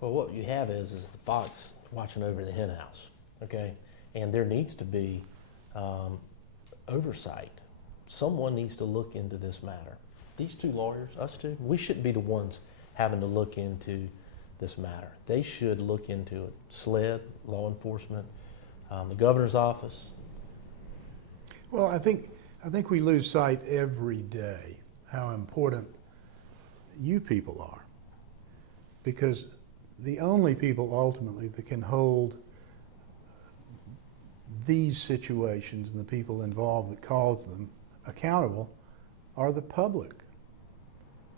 Well, what you have is the fox watching over the hen house, okay? And there needs to be oversight. Someone needs to look into this matter. These two lawyers, us two, we shouldn't be the ones having to look into this matter. They should look into it. SLED, law enforcement, the governor's office. Well, I think we lose sight every day how important you people are, because the only people ultimately that can hold these situations and the people involved that cause them accountable are the public.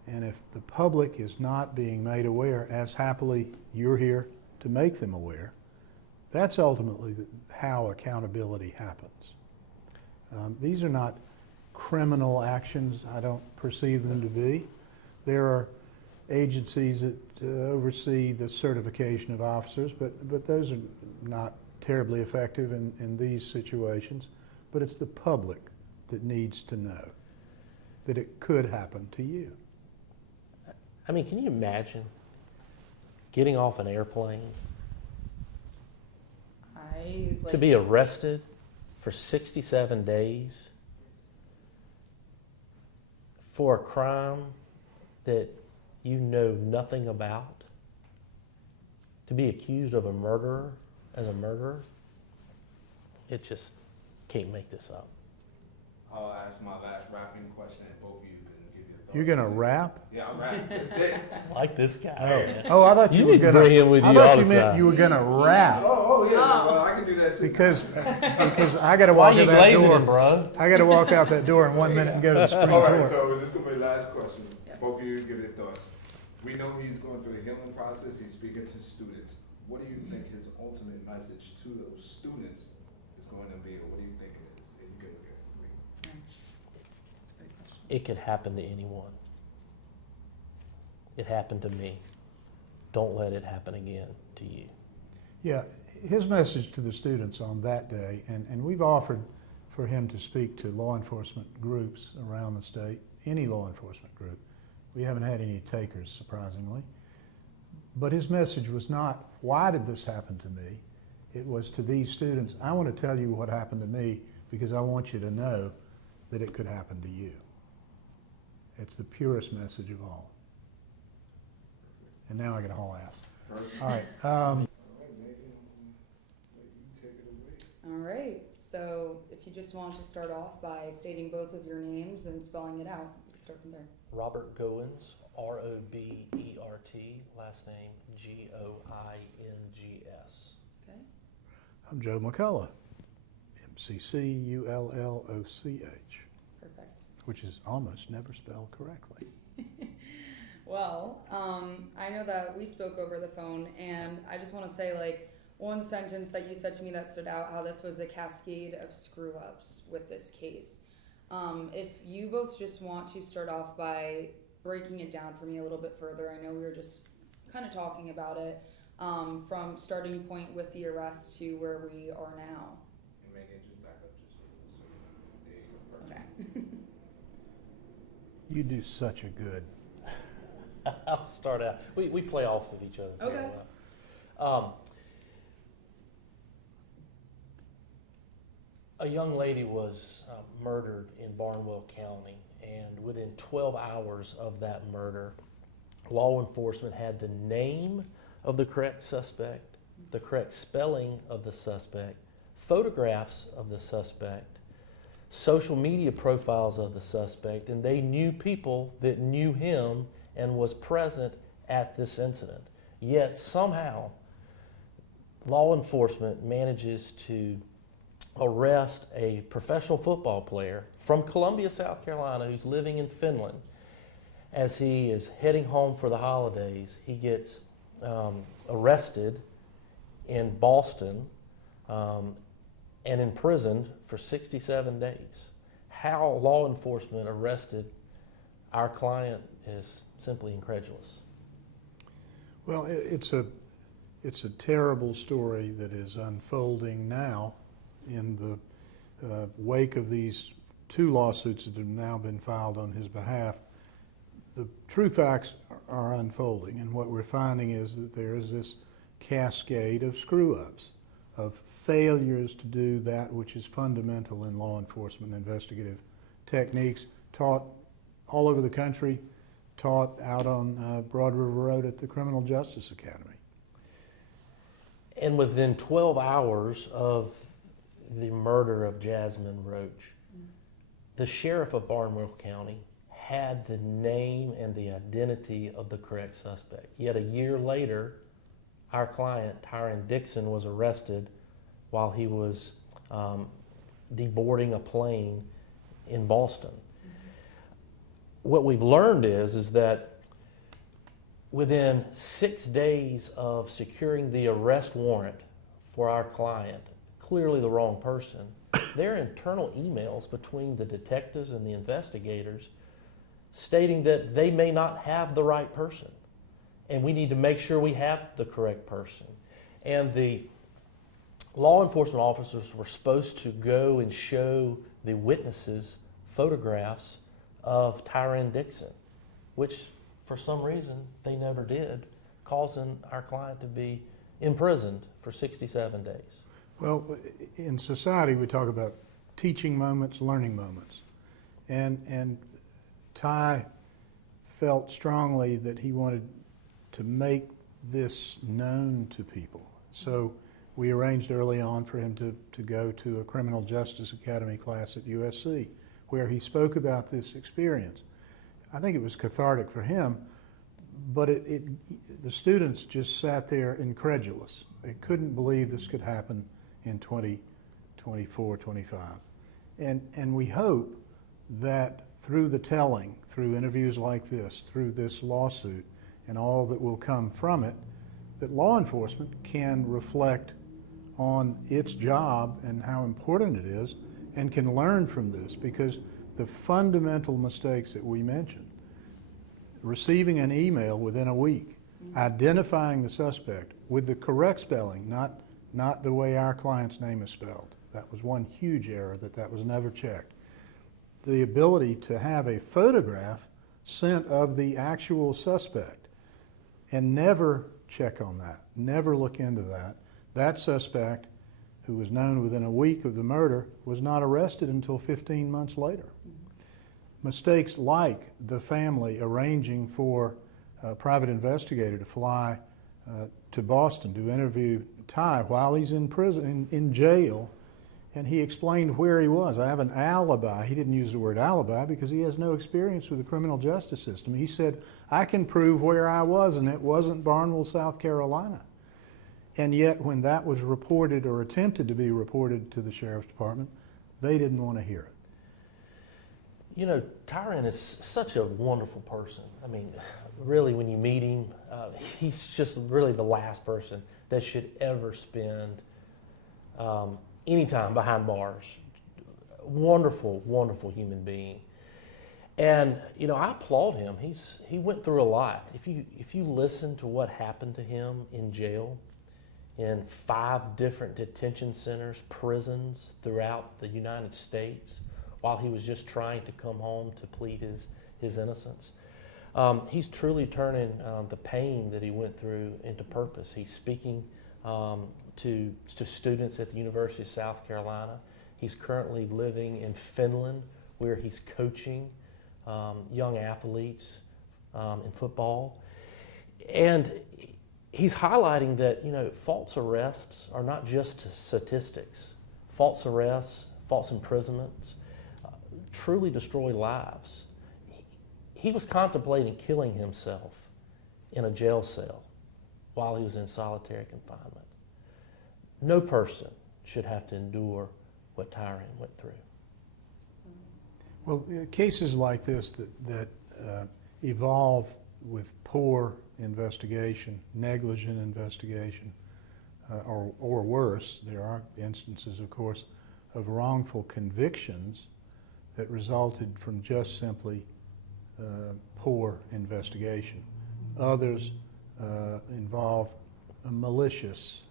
And if the public is not being made aware, as happily you're here to make them aware, that's ultimately how accountability happens. These are not criminal actions. I don't perceive them to be. There are agencies that oversee the certification of officers, but those are not terribly effective in these situations. But it's the public that needs to know that it could happen to you. I mean, can you imagine getting off an airplane to be arrested for 67 days for a crime that you know nothing about? To be accused of a murderer as a murderer? It just can't make this up. I'll ask my last rapping question and both of you can give your thoughts. You're gonna rap? Yeah, I'll rap. That's it. I like this guy. Oh, I thought you were need to gonna. bring him with I you thought all you the meant time. you were gonna rap. Oh yeah, well, I can do that too. Because I got to Why walk are you out that glazing door. him, bro? I got to walk out that door in 1 minute and go to the Supreme All right, Court. so this is gonna be the last question. Both of you give your thoughts. We know he's going through the healing process. He's speaking to students. What do you think his ultimate message to those students is going to be, or what do you think it is? And you can look at it. That's a great question. It could happen to anyone. It happened to me. Don't let it happen again to you. Yeah, his message to the students on that day, and we've offered for him to speak to law enforcement groups around the state, any law enforcement group. We haven't had any takers, surprisingly. But his message was not, why did this happen to me? It was to these students, I want to tell you what happened to me because I want you to know that it could happen to you. It's the purest message of all. And now I get a whole ass. All right. All right, so if you just want to start off by stating both of your names and spelling it out, you can start from there. Robert Goins, R-O-B-E-R-T, last name G-O-I-N-G-S. Okay. I'm Joe McCullough, M-C-C-U-L-L-O-C-H, Perfect. which is almost never spelled correctly. Well, I know that we spoke over the phone, and I just want to say, like, one sentence that you said to me that stood out, how this was a cascade of screw-ups with this case. If you both just want to start off by breaking it down for me a little bit further, I know we were just kind of talking about it, from starting point with the arrest to where we are now. And Megan, just back up just so you know. There you go. Perfect. Okay. You do such a good. I'll start out. We play off of each other. Okay. Very well. A young lady was murdered in Barnwell County, and within 12 hours of that murder, law enforcement had the name of the correct suspect, the correct spelling of the suspect, photographs of the suspect, social media profiles of the suspect, and they knew people that knew him and was present at this incident. Yet somehow, law enforcement manages to arrest a professional football player from Columbia, South Carolina, who's living in Finland. As he is heading home for the holidays, he gets arrested in Boston and imprisoned for 67 days. How law enforcement arrested our client is simply incredulous. Well, it's a terrible story that is unfolding now in the wake of these two lawsuits that have now been filed on his behalf. the true facts are unfolding, and what we're finding is that there is this cascade of screw-ups, of failures to do that which is fundamental in law enforcement investigative techniques, taught all over the country, taught out on Broad River Road at the Criminal Justice Academy. And within 12 hours of the murder of Jasmine Roach, the sheriff of Barnwell County had the name and the identity of the correct suspect. Yet a year later, our client, Dixon, was arrested while he was deboarding a plane in Boston. What we've learned is that within 6 days of securing the arrest warrant for our client, clearly the wrong person, there are internal emails between the detectives and the investigators stating that they may not have the right person, and we need to make sure we have the correct person. And the law enforcement officers were supposed to go and show the witnesses photographs of Dixon, which for some reason they never did, causing our client to be imprisoned for 67 days. Well, in society we talk about teaching moments, learning moments. And Ty felt strongly that he wanted to make this known to people. So we arranged early on for him to go to a Criminal Justice Academy class at USC, where he spoke about this experience. I think it was cathartic for him, but the students just sat there incredulous. They couldn't believe this could happen in 2024, 25. And we hope that through the telling, through interviews like this, through this lawsuit, and all that will come from it, that law enforcement can reflect on its job and how important it is, and can learn from this, because the fundamental mistakes that we mentioned, receiving an email within a week, identifying the suspect with the correct spelling, not the way our client's name is spelled. That was one huge error, that was never checked. The ability to have a photograph sent of the actual suspect and never check on that, never look into that. That suspect, who was known within a week of the murder, was not arrested until 15 months later. Mistakes like the family arranging for a private investigator to fly to Boston to interview Ty while he's in prison, in jail, and he explained where he was. I have an alibi. He didn't use the word alibi because he has no experience with the criminal justice system. He said, I can prove where I was, and it wasn't Barnwell, South Carolina. And yet when that was reported or attempted to be reported to the sheriff's department, they didn't want to hear it. You know, Tyron is such a wonderful person. I mean, really, when you meet him, he's just really the last person that should ever spend any time behind bars. Wonderful, wonderful human being. And, you know, I applaud him. He went through a lot. If you listen to what happened to him in jail, in 5 different detention centers, prisons throughout the United States, while he was just trying to come home to plead his innocence. He's truly turning the pain that he went through into purpose. He's speaking to students at the University of South Carolina. He's currently living in Finland, where he's coaching young athletes in football. And he's highlighting that, you know, false arrests are not just statistics. False arrests, false imprisonments, truly destroy lives. He was contemplating killing himself in a jail cell while he was in solitary confinement. No person should have to endure what Tyron went through. Well, cases like this that evolve with poor investigation, negligent investigation, or worse, there are instances, of course, of wrongful convictions that resulted from just simply poor investigation. Others involve a malicious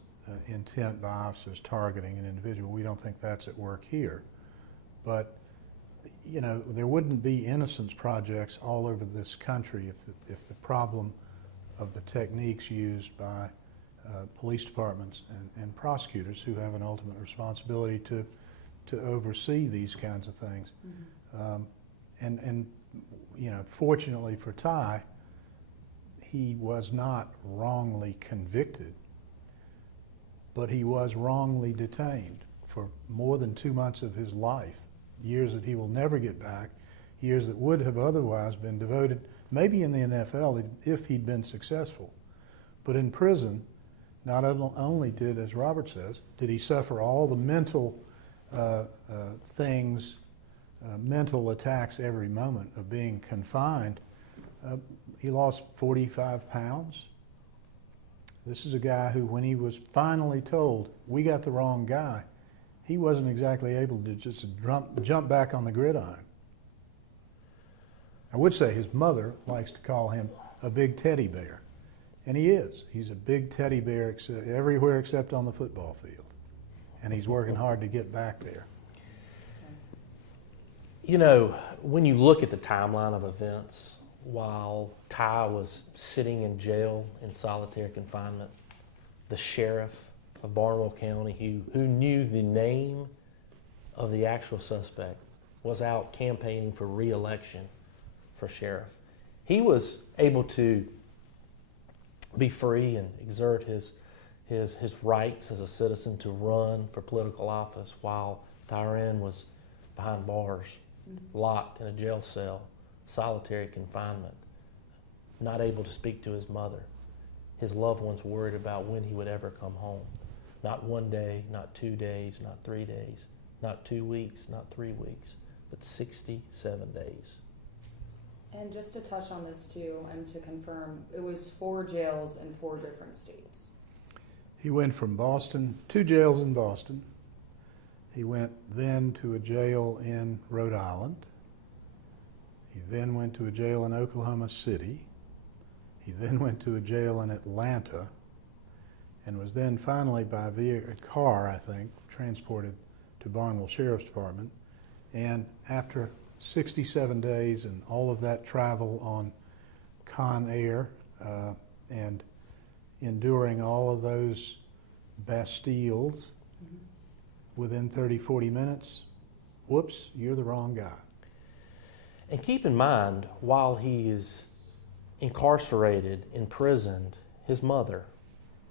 intent by officers targeting an individual. We don't think that's at work here. But you know, there wouldn't be innocence projects all over this country if the problem of the techniques used by police departments and prosecutors who have an ultimate responsibility to oversee these kinds of things. And you know, fortunately for Ty, he was not wrongly convicted, but he was wrongly detained for more than 2 months of his life, years that he will never get back, years that would have otherwise been devoted, maybe in the NFL if he'd been successful. But in prison, not only did, as Robert says, did he suffer all the mental things, mental attacks every moment of being confined, he lost 45 pounds. This is a guy who, when he was finally told, we got the wrong guy, he wasn't exactly able to just jump back on the gridiron. I would say his mother likes to call him a big teddy bear. And he is. He's a big teddy bear everywhere except on the football field. And he's working hard to get back there. You know, when you look at the timeline of events, while Ty was sitting in jail in solitary confinement, the sheriff of Barnwell County, who knew the name of the actual suspect, was out campaigning for re-election for sheriff. He was able to be free and exert his rights as a citizen to run for political office while Tyrann was behind bars, locked in a jail cell, solitary confinement, not able to speak to his mother. His loved ones worried about when he would ever come home. Not 1 day, not 2 days, not 3 days, not 2 weeks, not 3 weeks, but 67 days. And just to touch on this too, and to confirm, it was 4 jails in 4 different states. He went from Boston, 2 jails in Boston. He went then to a jail in Rhode Island. He then went to a jail in Oklahoma City. He then went to a jail in Atlanta, and was then finally by via car, I think, transported to Barnwell Sheriff's Department. And after 67 days and all of that travel on Con Air and enduring all of those Bastilles, within 30, 40 minutes, whoops, you're the wrong guy. And keep in mind, while he is incarcerated, imprisoned, his mother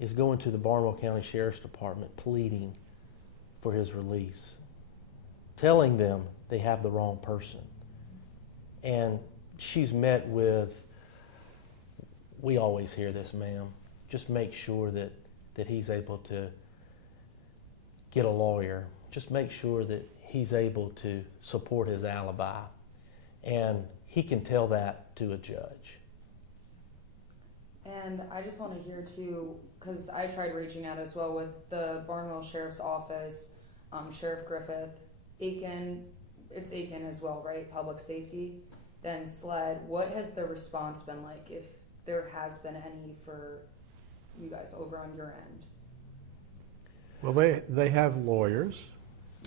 is going to the Barnwell County Sheriff's Department pleading for his release, telling them they have the wrong person. And she's met with, we always hear this, ma'am, just make sure that he's able to get a lawyer. Just make sure that he's able to support his alibi. And he can tell that to a judge. And I just want to hear too, because I tried reaching out as well with the Barnwell Sheriff's Office, Sheriff Griffith, Aiken, it's Aiken as well, right? Public Safety, then SLED. What has the response been like, if there has been any, for you guys over on your end? Well, they have lawyers,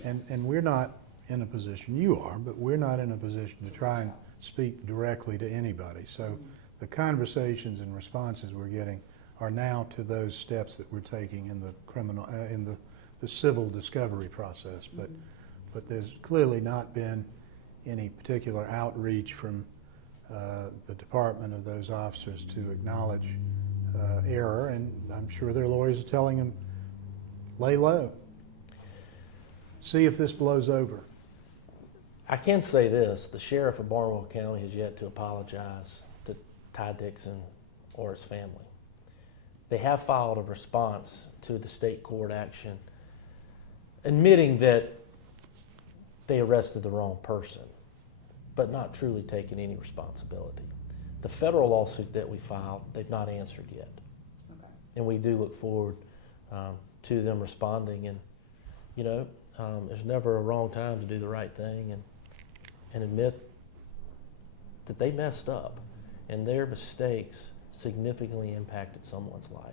and we're not in a position, you are, but we're not in a position to try and speak directly to anybody. So the conversations and responses we're getting are now to those steps that we're taking in the criminal, in the civil discovery process. But there's clearly not been any particular outreach from the department of those officers to acknowledge error, and I'm sure their lawyers are telling them, lay low. See if this blows over. I can say this, the sheriff of Barnwell County has yet to apologize to Ty Dixon or his family. They have filed a response to the state court action admitting that they arrested the wrong person, but not truly taking any responsibility. The federal lawsuit that we filed, they've not answered yet. Okay. And we do look forward to them responding. And, you know, there's never a wrong time to do the right thing and admit that they messed up and their mistakes significantly impacted someone's life.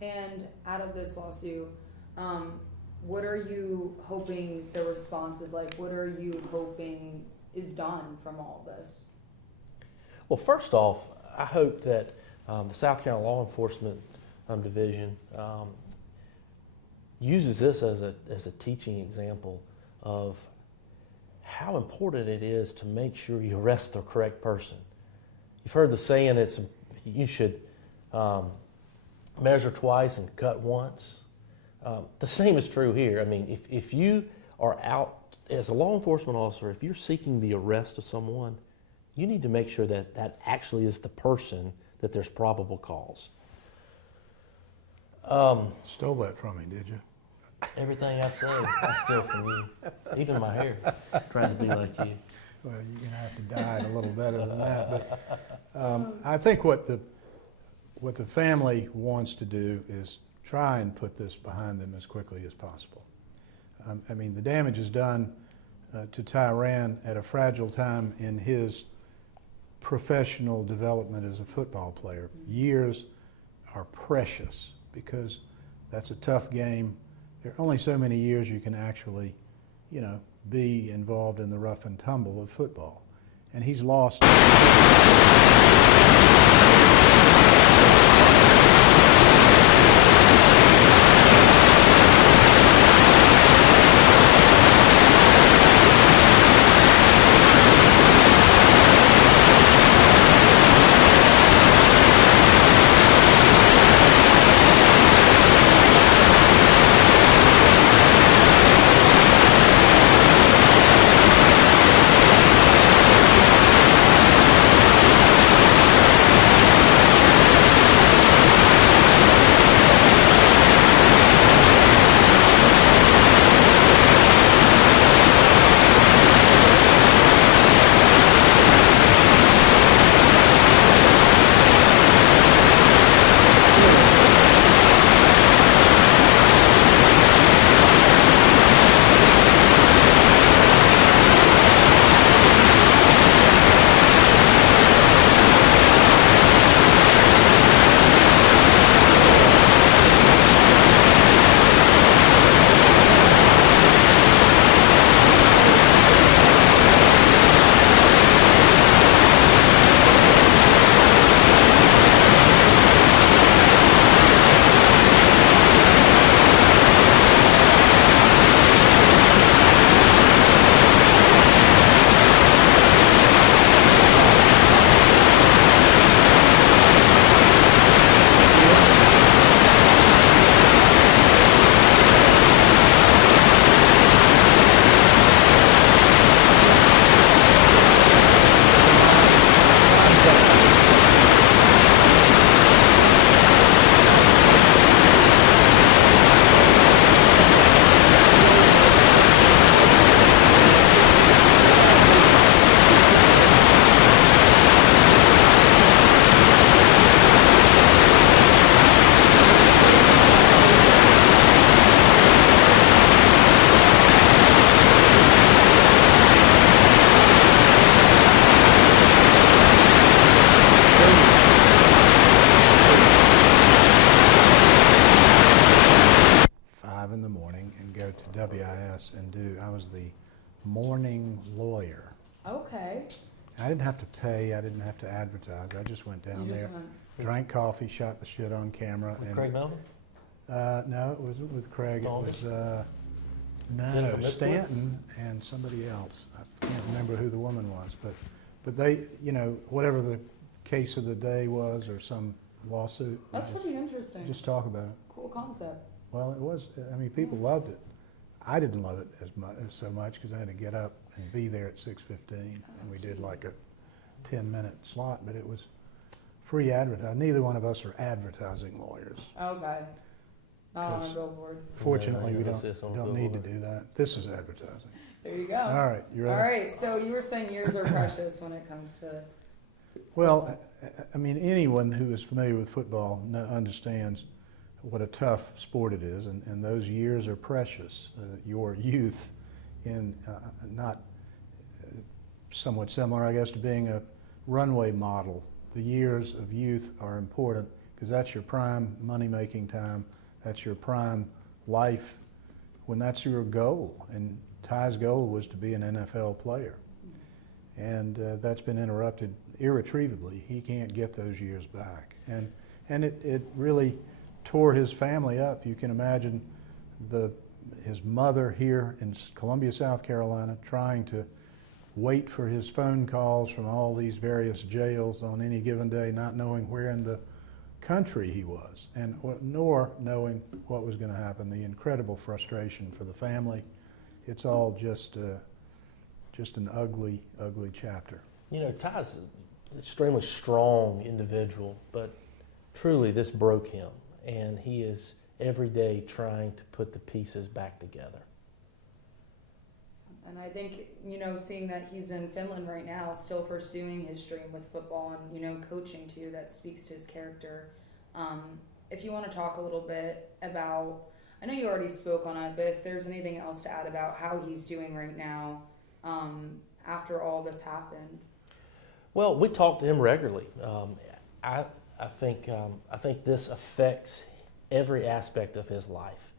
And out of this lawsuit, what are you hoping the response is like? What are you hoping is done from all this? Well, first off, I hope that the South Carolina Law Enforcement Division uses this as a teaching example of how important it is to make sure you arrest the correct person. You've heard the saying, you should measure twice and cut once. The same is true here. I mean, if you are out as a law enforcement officer, if you're seeking the arrest of someone, you need to make sure that that actually is the person that there's probable cause. Stole that from me, did you? Everything I say, I steal from you. Even my hair, trying to be like you. Well, you're going to have to dye it a little better than that. But I think what the family wants to do is try and put this behind them as quickly as possible. I mean, the damage is done to Tyran at a fragile time in his professional development as a football player. Years are precious because that's a tough game. There are only so many years you can actually, be involved in the rough and tumble of football. And he's lost. WIS and I was the morning lawyer. Okay. I didn't have to pay, I didn't have to advertise, I just went down there, drank coffee, shot the shit on camera. With Craig Melvin? No, it wasn't with Craig, Oh, it was, Jennifer Miskowitz? Stanton and somebody else. I can't remember who the woman was, but they, whatever the case of the day was or some lawsuit. That's pretty interesting. Just talk about it. Cool concept. Well, it was, people loved it. I didn't love it so much because I had to get up and be there at 6:15, and we did like a 10-minute slot, but it was free advertising. Neither one of us are advertising lawyers. Okay. Not on a billboard. Fortunately, we you're gonna see us on a don't need to billboard. do that. This is advertising. There you go. All right, you ready? All right, so you were saying years are precious when it comes to... Well, anyone who is familiar with football understands what a tough sport it is, and those years are precious. Your youth in not somewhat similar, I guess, to being a runway model. The years of youth are important because that's your prime money-making time. That's your prime life when that's your goal. And Ty's goal was to be an NFL player. And that's been interrupted irretrievably. He can't get those years back. And it really tore his family up. You can imagine his mother here in Columbia, South Carolina, trying to wait for his phone calls from all these various jails on any given day, not knowing where in the country he was, and nor knowing what was going to happen. The incredible frustration for the family. It's all just an ugly, ugly chapter. You know, Ty's an extremely strong individual, but truly this broke him, and he is every day trying to put the pieces back together. And I think, you know, seeing that he's in Finland right now, still pursuing his dream with football and, you know, coaching too, that speaks to his character. If you want to talk a little bit about, I know you already spoke on it, but if there's anything else to add about how he's doing right now after all this happened. Well, we talk to him regularly. I think this affects every aspect of his life.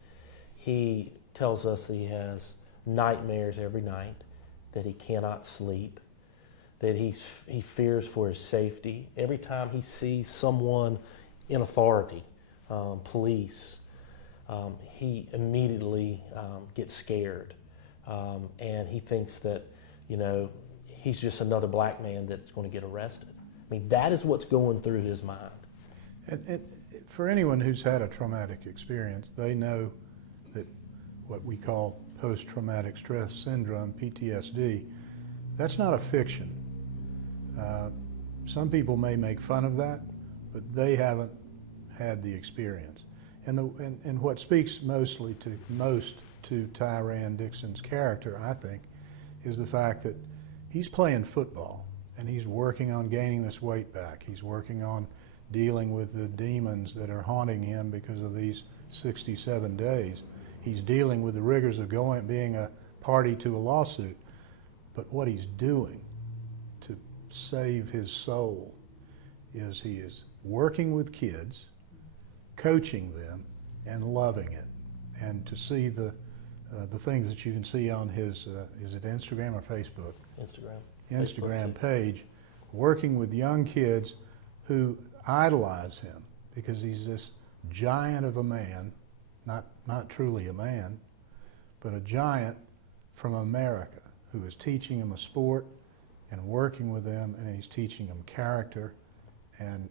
He tells us that he has nightmares every night, that he cannot sleep, that he fears for his safety. Every time he sees someone in authority, police, he immediately gets scared, and he thinks that, you know, he's just another black man that's going to get arrested. I mean, that is what's going through his mind. And for anyone who's had a traumatic experience, they know that what we call post-traumatic stress syndrome, PTSD, that's not a fiction. Some people may make fun of that, but they haven't had the experience. And what speaks most to Tyran Dixon's character, I think, is the fact that he's playing football and he's working on gaining this weight back. He's working on dealing with the demons that are haunting him because of these 67 days. He's dealing with the rigors of being a party to a lawsuit. But what he's doing to save his soul is he is working with kids, coaching them, and loving it. And to see the things that you can see on his, is it Instagram or Facebook? Instagram page, working with young kids who idolize him because he's this giant of a man, not truly a man, but a giant from America who is teaching them a sport and working with them, and he's teaching them character, and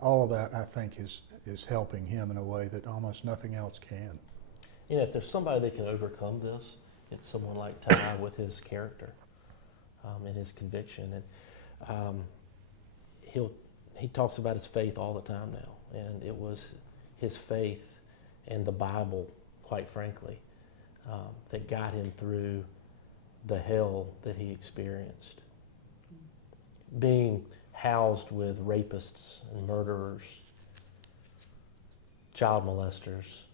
all of that, I think, is helping him in a way that almost nothing else can. You know, if there's somebody that can overcome this, it's someone like Ty with his character and his conviction. And he talks about his faith all the time now, and it was his faith and the Bible, quite frankly, that got him through the hell that he experienced. Being housed with rapists and murderers, child molesters,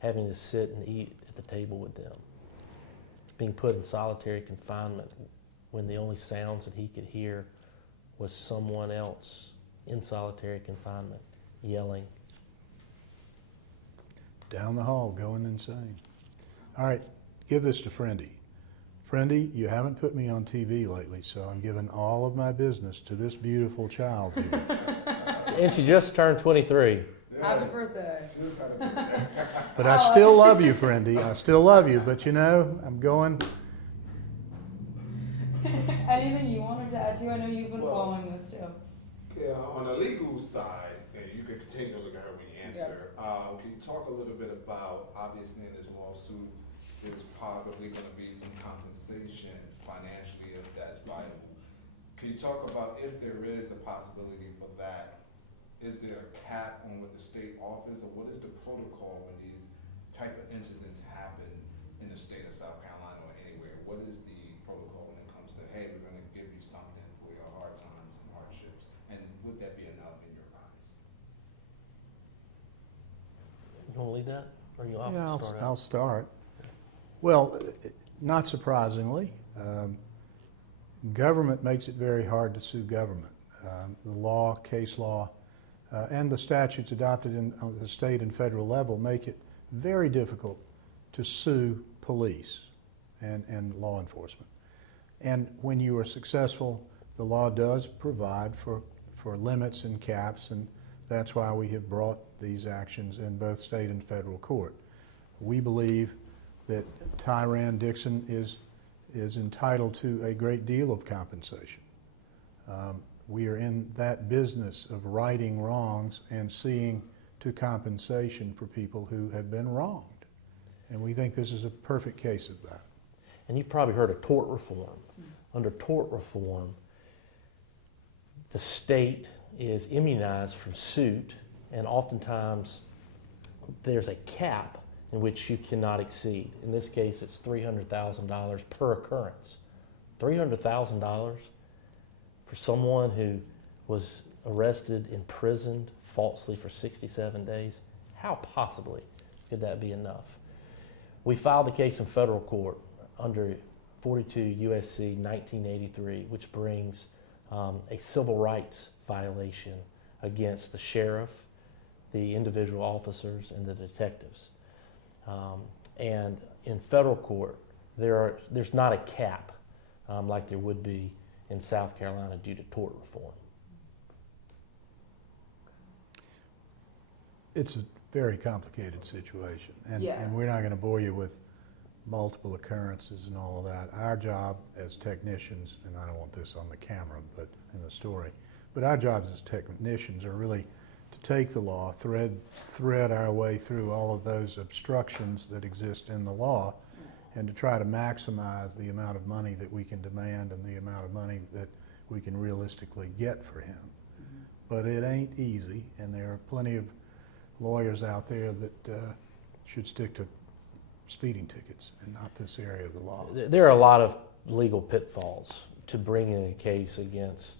having to sit and eat at the table with them, being put in solitary confinement when the only sounds that he could hear was someone else in solitary confinement yelling. Down the hall, going insane. All right, give this to Friendy. Friendy, you haven't put me on TV lately, so I'm giving all of my business to this beautiful child here. And she just turned 23. Happy birthday. But I still love you, Friendy. I still love you, but you know, I'm going. Anything you wanted to add to? I know you've been following this too. Yeah, on the legal side, and you can continue to look at her when you answer. Can you talk a little bit about, obviously in this lawsuit, there's probably going to be some compensation financially if that's viable. Can you talk about if there is a possibility for that? Is there a cap on what the state offers, or what is the protocol when these type of incidents happen in the state of South Carolina or anywhere? What is the protocol when it comes to, hey, we're going to give you something for your hard times and hardships, and would that be enough in your eyes? You want to lead that? Or you Yeah, start out? I'll start. Well, not surprisingly, government makes it very hard to sue government. The law, case law, and the statutes adopted on the state and federal level make it very difficult to sue police and law enforcement. And when you are successful, the law does provide for limits and caps, and that's why we have brought these actions in both state and federal court. We believe that Tyran Dixon is entitled to a great deal of compensation. We are in that business of righting wrongs and seeing to compensation for people who have been wronged. And we think this is a perfect case of that. And you've probably heard of tort reform. Under tort reform, the state is immunized from suit, and oftentimes there's a cap in which you cannot exceed. In this case, it's $300,000 per occurrence. $300,000 for someone who was arrested, imprisoned falsely for 67 days. How possibly could that be enough? We filed the case in federal court under 42 U.S.C. 1983, which brings a civil rights violation against the sheriff, the individual officers, and the detectives. And in federal court, there's not a cap like there would be in South Carolina due to tort reform. It's a very complicated situation, and, Yeah. and we're not going to bore you with multiple occurrences and all of that. Our job as technicians, and I don't want this on the camera, but in the story, but our jobs as technicians are really to take the law, thread our way through all of those obstructions that exist in the law, and to try to maximize the amount of money that we can demand and the amount of money that we can realistically get for him. Mm-hmm. But it ain't easy, and there are plenty of lawyers out there that should stick to speeding tickets and not this area of the law. There are a lot of legal pitfalls to bringing a case against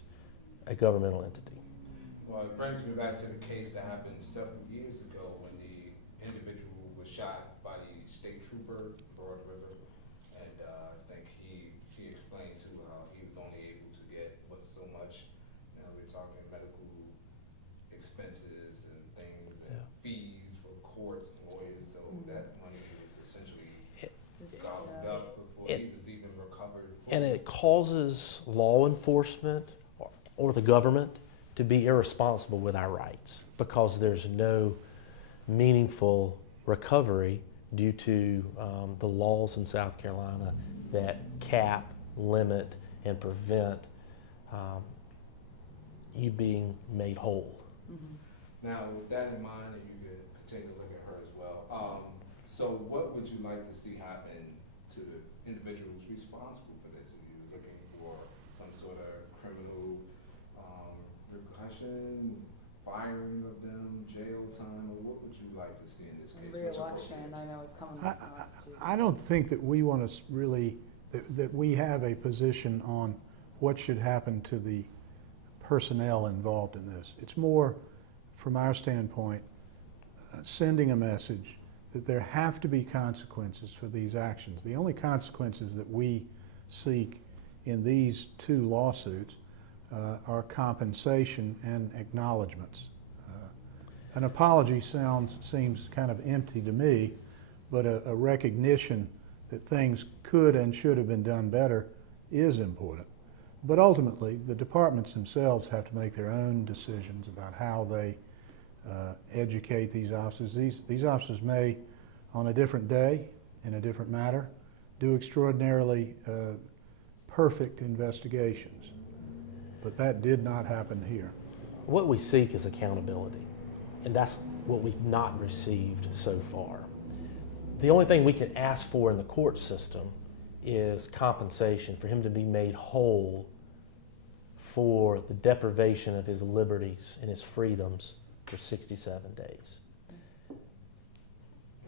a governmental entity. Well, it brings me back to the case that happened several years ago when the individual was shot by the state trooper, Broad River, and I think he explained to how he was only able to get so much. Now we're talking medical expenses and things and fees for courts and lawyers, so that money was essentially gobbled up before he was even recovered. And it causes law enforcement or the government to be irresponsible with our rights because there's no meaningful recovery due to the laws in South Carolina that cap, limit, and prevent you being made whole. Mm-hmm. Now, with that in mind, and you could take a look at her as well, so what would you like to see happen to the individuals responsible for this? Are you looking for some sort of criminal repercussion, firing of them, jail time, or what would you like to see in this case? Re-election, I know, is coming up. I don't think that we want to really, that we have a position on what should happen to the personnel involved in this. It's more, from our standpoint, sending a message that there have to be consequences for these actions. The only consequences that we seek in these two lawsuits are compensation and acknowledgments. An apology seems kind of empty to me, but a recognition that things could and should have been done better is important. But ultimately, the departments themselves have to make their own decisions about how they educate these officers. These officers may, on a different day, in a different matter, do extraordinarily perfect investigations. But that did not happen here. What we seek is accountability, and that's what we've not received so far. The only thing we can ask for in the court system is compensation for him to be made whole for the deprivation of his liberties and his freedoms for 67 days.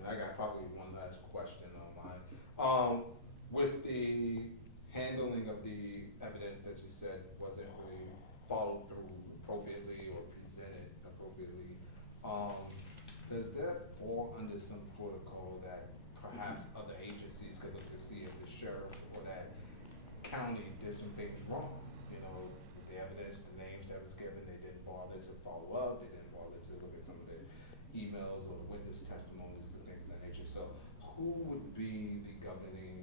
I got probably one last question on mine. With the handling of the evidence that you said wasn't really followed through appropriately or presented appropriately, does that fall under some protocol that perhaps other agencies could look to see if the sheriff or that county did some things wrong? You know, the evidence, the names that was given, they didn't bother to follow up, they didn't bother to look at some of the emails or the witness testimonies and things of that who would be the governing